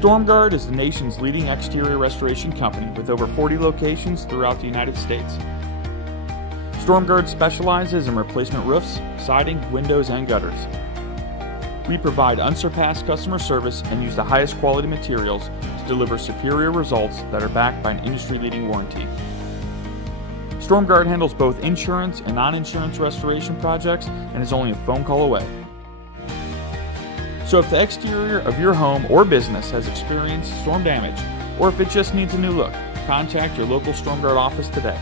StormGuard is the nation's leading exterior restoration company with over 40 locations throughout the United States. StormGuard specializes in replacement roofs, siding, windows, and gutters. We provide unsurpassed customer service and use the highest quality materials to deliver superior results that are backed by an industry-leading warranty. StormGuard handles both insurance and non-insurance restoration projects and is only a phone call away. So if the exterior of your home or business has experienced storm damage, or if it just needs a new look, contact your local StormGuard office today.